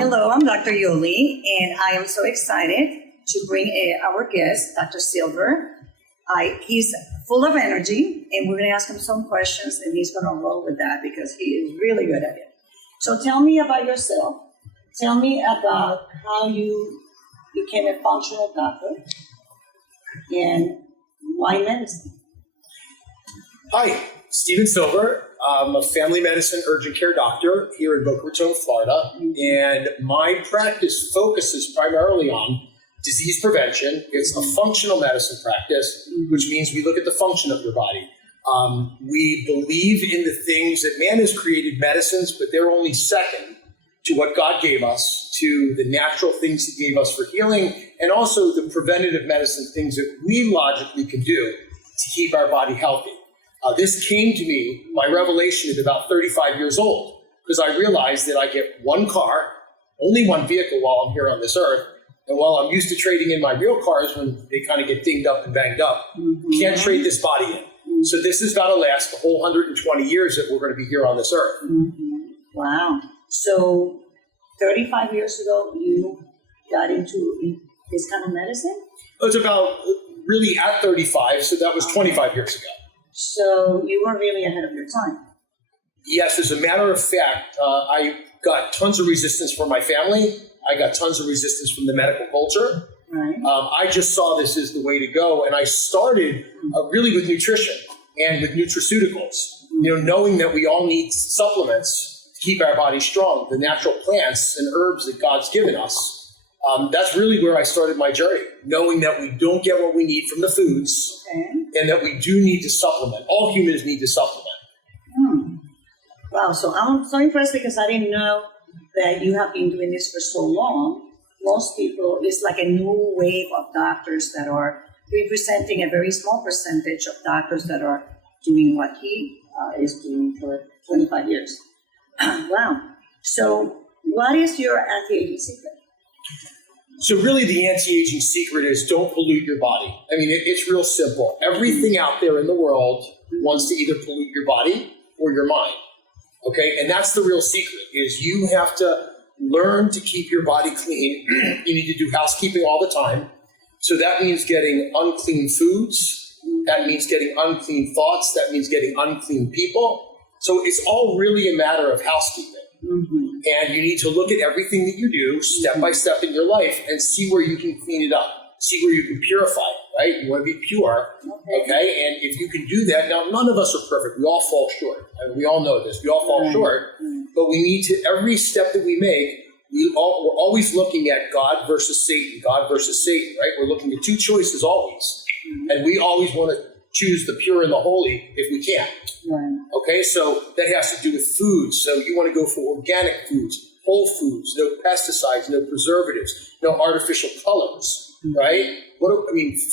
Hello, I'm Dr. Yoli, and I am so excited to bring our guest, Dr. Silver. He's full of energy, and we're going to ask him some questions, and he's going to roll with that because he is really good at it. So tell me about yourself. Tell me about how you became a functional doctor and why medicine. Hi, Steven Silver. I'm a family medicine urgent care doctor here in Boca Raton, Florida, and my practice focuses primarily on disease prevention. It's a functional medicine practice, which means we look at the function of your body. We believe in the things that man has created medicines, but they're only second to what God gave us, to the natural things He gave us for healing, and also the preventative medicine things that we logically can do to keep our body healthy. This came to me, my revelation, at about 35 years old, because I realized that I get one car, only one vehicle while I'm here on this earth, and while I'm used to trading in my real cars when they kind of get dinged up and banged up, can't trade this body in. So this has got to last the whole 120 years that we're going to be here on this earth. Wow. So 35 years ago, you got into this kind of medicine? It was about really at 35, so that was 25 years ago. So you were really ahead of your time. Yes, as a matter of fact, I got tons of resistance from my family. I got tons of resistance from the medical culture. Right. I just saw this as the way to go, and I started really with nutrition and with nutraceuticals. Knowing that we all need supplements to keep our body strong, the natural plants and herbs that God's given us. That's really where I started my journey, knowing that we don't get what we need from the foods, and that we do need to supplement. All humans need to supplement. Wow, so I'm so impressed because I didn't know that you have been doing this for so long. Most people, it's like a new wave of doctors that are representing a very small percentage of doctors that are doing what he is doing for 25 years. Wow. So what is your anti-aging secret? So really the anti-aging secret is don't pollute your body. I mean, it's real simple. Everything out there in the world wants to either pollute your body or your mind. Okay, and that's the real secret, is you have to learn to keep your body clean. You need to do housekeeping all the time. So that means getting unclean foods. That means getting unclean thoughts. That means getting unclean people. So it's all really a matter of housekeeping. And you need to look at everything that you do step by step in your life and see where you can clean it up, see where you can purify it, right? You want to be pure, okay? And if you can do that, now none of us are perfect. We all fall short. I mean, we all know this. We all fall short, but we need to, every step that we make, we're always looking at God versus Satan, right? We're looking at two choices always. And we always want to choose the pure and the holy if we can. Okay, so that has to do with foods. So you want to go for organic foods, whole foods, no pesticides, no preservatives, no artificial colors, right?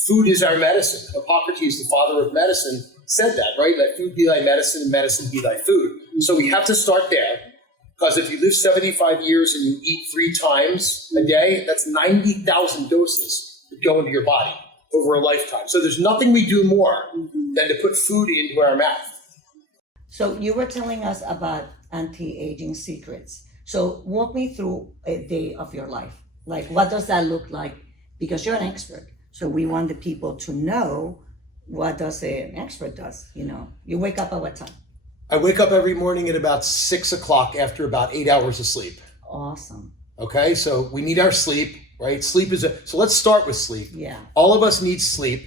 Food is our medicine. Hippocrates, the father of medicine, said that, right? Let food be thy medicine and medicine be thy food. So we have to start there, because if you live 75 years and you eat 3 times a day, that's 90,000 doses that go into your body over a lifetime. So there's nothing we do more than to put food into our mouth. So you were telling us about anti-aging secrets. So walk me through a day of your life. Like, what does that look like? Because you're an expert. So we want the people to know what does an expert does. You wake up at what time? I wake up every morning at about 6 o'clock after about 8 hours of sleep. Awesome. Okay, so we need our sleep, right? So let's start with sleep. Yeah. All of us need sleep.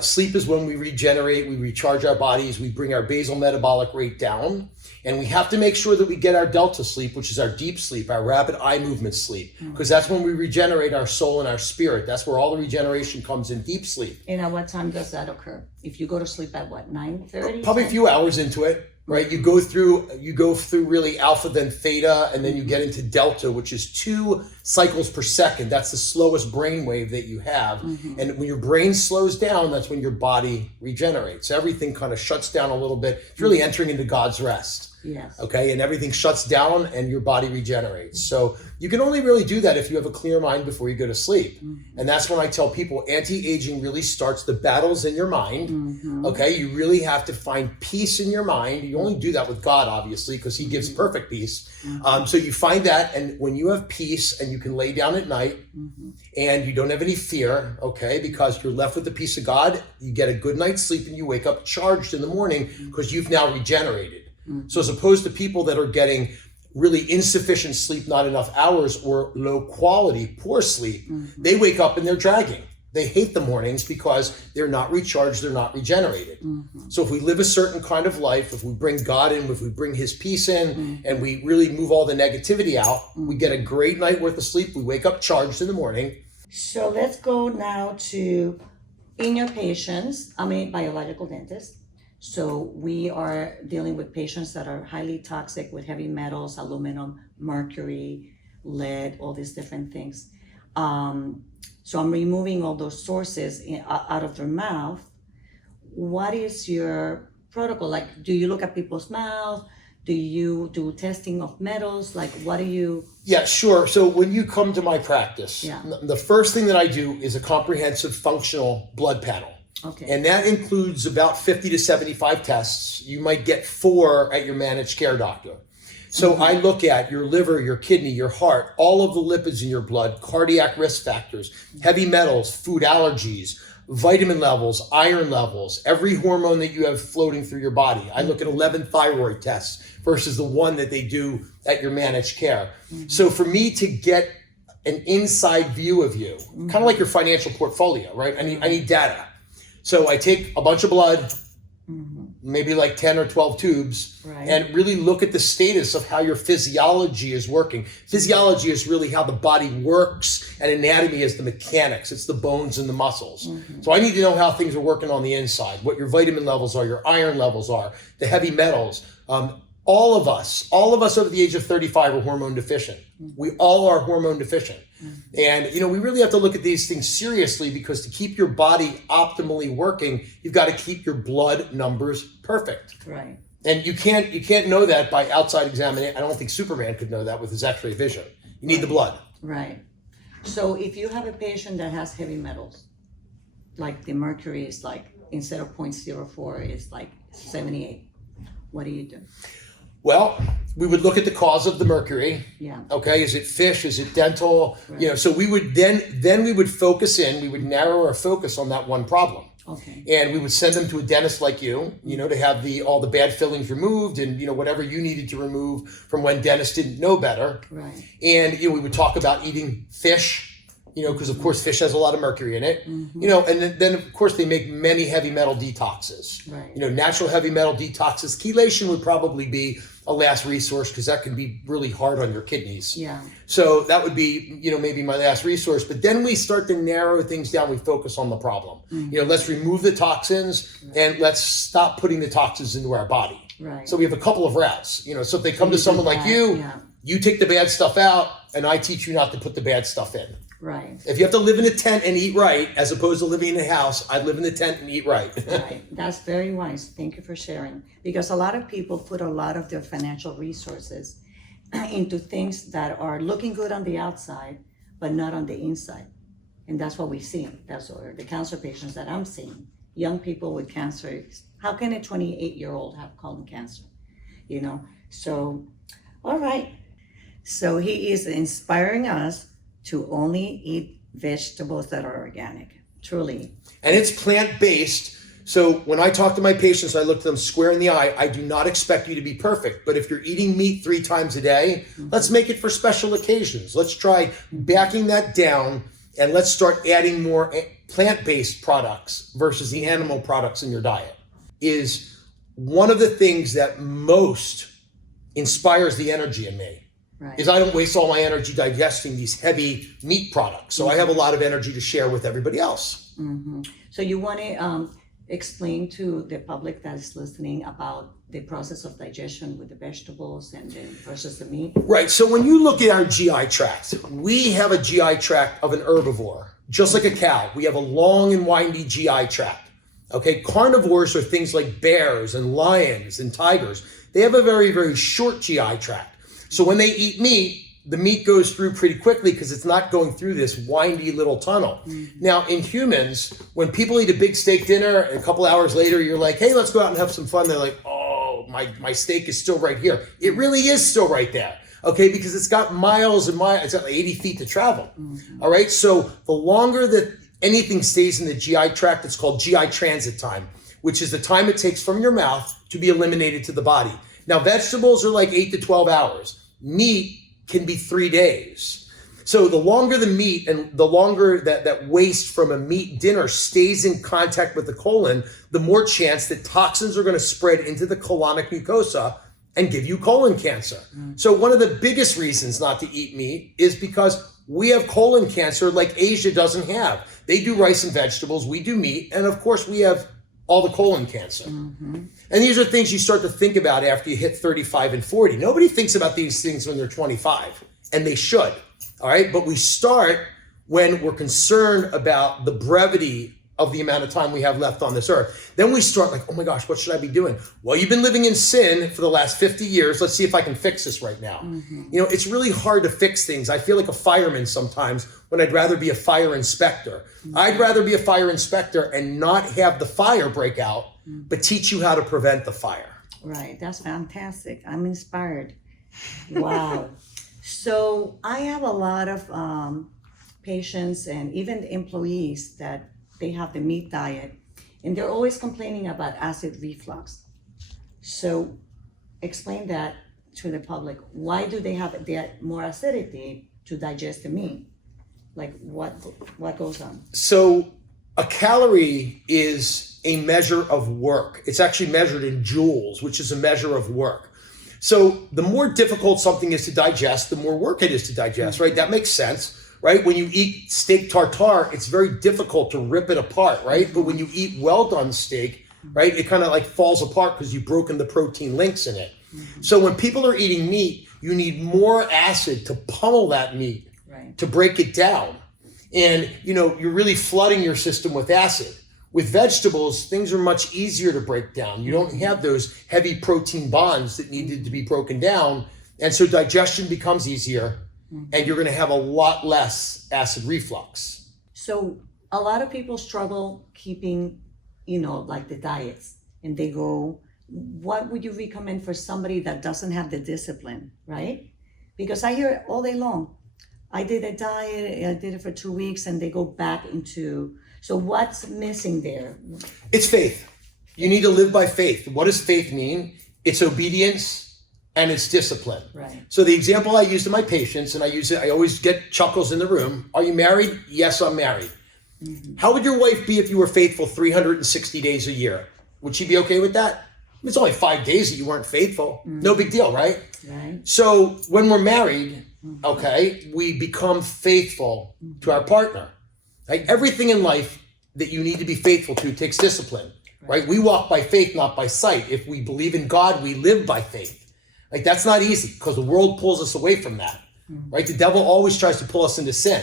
Sleep is when we regenerate, we recharge our bodies, we bring our basal metabolic rate down, and we have to make sure that we get our delta sleep, which is our deep sleep, our rapid eye movement sleep, because that's when we regenerate our soul and our spirit. That's where all the regeneration comes in deep sleep. And at what time does that occur? If you go to sleep at what, 9:30? Probably a few hours into it. Right, you go through really alpha, then theta, and then you get into delta, which is 2 cycles per second. That's the slowest brain wave that you have. And when your brain slows down, that's when your body regenerates. Everything kind of shuts down a little bit. It's really entering into God's rest. Yes. Okay, and everything shuts down and your body regenerates. So you can only really do that if you have a clear mind before you go to sleep. And that's when I tell people anti-aging really starts the battles in your mind. Okay, you really have to find peace in your mind. You only do that with God, obviously, because he gives perfect peace. So you find that, and when you have peace and you can lay down at night and you don't have any fear, okay, because you're left with the peace of God, you get a good night's sleep and you wake up charged in the morning because you've now regenerated. So as opposed to people that are getting really insufficient sleep, not enough hours, or low quality, poor sleep, they wake up and they're dragging. They hate the mornings because they're not recharged, they're not regenerated. So if we live a certain kind of life, if we bring God in, if we bring his peace in, and we really move all the negativity out, we get a great night worth of sleep. We wake up charged in the morning. So let's go now to in your patients. I'm a biological dentist. So we are dealing with patients that are highly toxic with heavy metals, aluminum, mercury, lead, all these different things. So I'm removing all those sources out of their mouth. What is your protocol? Like, do you look at people's mouth? Do you do testing of metals? Like, what do you? Yeah, sure. So when you come to my practice, the first thing that I do is a comprehensive functional blood panel. Okay. And that includes about 50 to 75 tests. You might get 4 at your managed care doctor. So I look at your liver, your kidney, your heart, all of the lipids in your blood, cardiac risk factors, heavy metals, food allergies, vitamin levels, iron levels, every hormone that you have floating through your body. I look at 11 thyroid tests versus the one that they do at your managed care. So for me to get an inside view of you, kind of like your financial portfolio, right? I need data. So I take a bunch of blood, maybe like 10 or 12 tubes, and really look at the status of how your physiology is working. Physiology is really how the body works, and anatomy is the mechanics. It's the bones and the muscles. So I need to know how things are working on the inside, what your vitamin levels are, your iron levels are, the heavy metals. All of us over the age of 35 are hormone deficient. We all are hormone deficient. And, we really have to look at these things seriously, because to keep your body optimally working, you've got to keep your blood numbers perfect. Right. And you can't know that by outside examination. I don't think Superman could know that with his X-ray vision. You need the blood. Right. So if you have a patient that has heavy metals, like the mercury is like, instead of 0.04, it's like 78, what do you do? Well, we would look at the cause of the mercury. Yeah. Okay. Is it fish? Is it dental? Right. So we would then we would focus in. We would narrow our focus on that one problem. Okay. And we would send them to a dentist like you, to have all the bad fillings removed, and whatever you needed to remove from when dentists didn't know better. Right. And we would talk about eating fish. Because of course fish has a lot of mercury in it. And then of course they make many heavy metal detoxes. Right. Natural heavy metal detoxes. Chelation would probably be a last resource, because that can be really hard on your kidneys. Yeah. So that would be, maybe my last resource. But then we start to narrow things down. We focus on the problem. Let's remove the toxins, and let's stop putting the toxins into our body. Right. So we have a couple of routes. So if they come to someone like you, you take the bad stuff out, and I teach you not to put the bad stuff in. Right. If you have to live in a tent and eat right, as opposed to living in a house, I'd live in the tent and eat right. Right. That's very wise. Thank you for sharing. Because a lot of people put a lot of their financial resources into things that are looking good on the outside, but not on the inside. And that's what we see. That's what the cancer patients that I'm seeing. Young people with cancer. How can a 28-year-old have colon cancer? So, all right. So he is inspiring us to only eat vegetables that are organic, truly. And it's plant-based. So when I talk to my patients, I look them square in the eye. I do not expect you to be perfect, but if you're eating meat 3 times a day, let's make it for special occasions. Let's try backing that down, and let's start adding more plant-based products versus the animal products in your diet. Is one of the things that most inspires the energy in me. Right. Is I don't waste all my energy digesting these heavy meat products. So I have a lot of energy to share with everybody else. So you want to explain to the public that is listening about the process of digestion with the vegetables and versus the meat? Right. So when you look at our GI tract, we have a GI tract of an herbivore, just like a cow. We have a long and windy GI tract. Okay, carnivores are things like bears and lions and tigers. They have a very, very short GI tract. So when they eat meat, the meat goes through pretty quickly because it's not going through this windy little tunnel. Now, in humans, when people eat a big steak dinner, and a couple hours later, you're like, hey, let's go out and have some fun. They're like, oh, my steak is still right here. It really is still right there. Okay, because it's got miles and miles, it's got like 80 feet to travel. All right, so the longer that anything stays in the GI tract, it's called GI transit time, which is the time it takes from your mouth to be eliminated to the body. Now, vegetables are like 8 to 12 hours. Meat can be 3 days. So the longer the meat and the longer that waste from a meat dinner stays in contact with the colon, the more chance that toxins are going to spread into the colonic mucosa and give you colon cancer. So one of the biggest reasons not to eat meat is because we have colon cancer like Asia doesn't have. They do rice and vegetables, we do meat, and of course we have all the colon cancer. And these are things you start to think about after you hit 35 and 40. Nobody thinks about these things when they're 25, and they should, all right? But we start when we're concerned about the brevity of the amount of time we have left on this earth. Then we start like, oh my gosh, what should I be doing? Well, you've been living in sin for the last 50 years. Let's see if I can fix this right now. You know, it's really hard to fix things. I feel like a fireman sometimes when I'd rather be a fire inspector. I'd rather be a fire inspector and not have the fire break out, but teach you how to prevent the fire. Right, that's fantastic. I'm inspired. Wow. So I have a lot of patients and even employees that they have the meat diet, and they're always complaining about acid reflux. So explain that to the public. Why do they have more acidity to digest the meat? Like what goes on? So a calorie is a measure of work. It's actually measured in joules, which is a measure of work. So the more difficult something is to digest, the more work it is to digest, right? That makes sense. Right? When you eat steak tartare, it's very difficult to rip it apart, right? But when you eat well done steak, right, it kind of like falls apart because you've broken the protein links in it. So when people are eating meat, you need more acid to pummel that meat, to break it down. And, you know, you're really flooding your system with acid. With vegetables, things are much easier to break down. You don't have those heavy protein bonds that needed to be broken down. And so digestion becomes easier. And you're going to have a lot less acid reflux. So a lot of people struggle keeping, you know, like the diets, and they go, what would you recommend for somebody that doesn't have the discipline, right? Because I hear it all day long. I did a diet, I did it for 2 weeks, and they go back into, so what's missing there? It's faith. You need to live by faith. What does faith mean? It's obedience. And it's discipline. Right. So the example I use to my patients, and I always get chuckles in the room. Are you married? Yes, I'm married. How would your wife be if you were faithful 360 days a year? Would she be okay with that? It's only 5 days that you weren't faithful. No big deal, right? Right. So when we're married, okay, we become faithful to our partner. Right? Everything in life that you need to be faithful to takes discipline. Right? We walk by faith, not by sight. If we believe in God, we live by faith. Like that's not easy because the world pulls us away from that, right? The devil always tries to pull us into sin,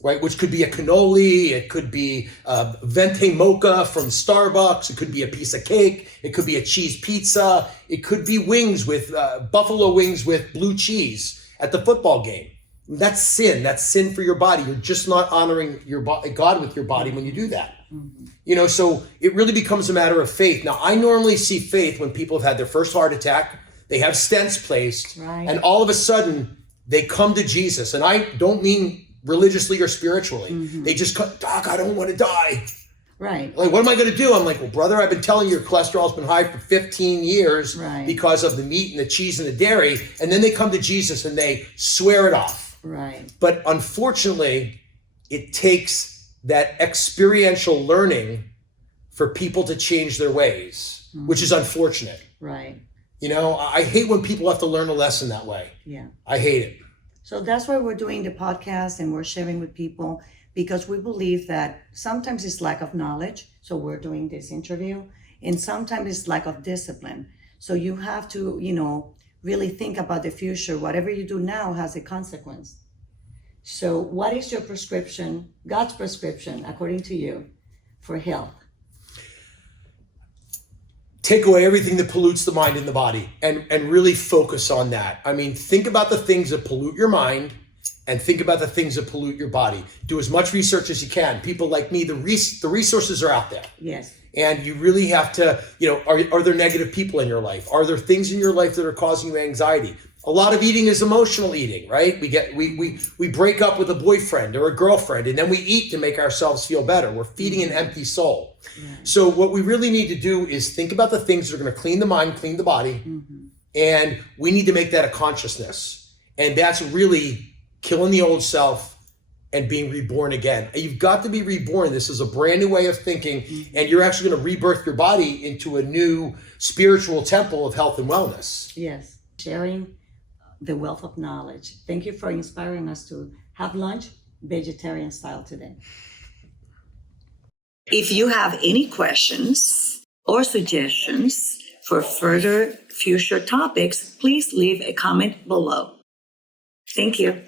right? Which could be a cannoli, it could be a venti mocha from Starbucks, it could be a piece of cake, it could be a cheese pizza, it could be wings with buffalo wings with blue cheese at the football game. That's sin. That's sin for your body. You're just not honoring your God with your body when you do that. You know, so it really becomes a matter of faith. Now, I normally see faith when people have had their first heart attack. They have stents placed, and all of a sudden they come to Jesus. And I don't mean religiously or spiritually. They just come, Doc, I don't want to die. Right. Like, what am I going to do? I'm like, well, brother, I've been telling you your cholesterol's been high for 15 years because of the meat and the cheese and the dairy. And then they come to Jesus and they swear it off. Right. But unfortunately, it takes that experiential learning for people to change their ways, which is unfortunate. Right. You know, I hate when people have to learn a lesson that way. Yeah. I hate it. So that's why we're doing the podcast and we're sharing with people, because we believe that sometimes it's lack of knowledge. So we're doing this interview, and sometimes it's lack of discipline. So you have to, you know, really think about the future. Whatever you do now has a consequence. So what is your prescription, God's prescription, according to you, for health? take away everything that pollutes the mind and the body and really focus on that. I mean, think about the things that pollute your mind and think about the things that pollute your body. Do as much research as you can. People like me, the resources are out there. Yes. And you really have to, are there negative people in your life? Are there things in your life that are causing you anxiety? A lot of eating is emotional eating, right? We break up with a boyfriend or a girlfriend, and then we eat to make ourselves feel better. We're feeding an empty soul. Yeah. So what we really need to do is think about the things that are going to clean the mind, clean the body, and we need to make that a consciousness. And that's really killing the old self and being reborn again. You've got to be reborn. This is a brand new way of thinking, and you're actually going to rebirth your body into a new spiritual temple of health and wellness. Yes, sharing the wealth of knowledge. Thank you for inspiring us to have lunch vegetarian style today. If you have any questions or suggestions for further future topics, please leave a comment below. Thank you.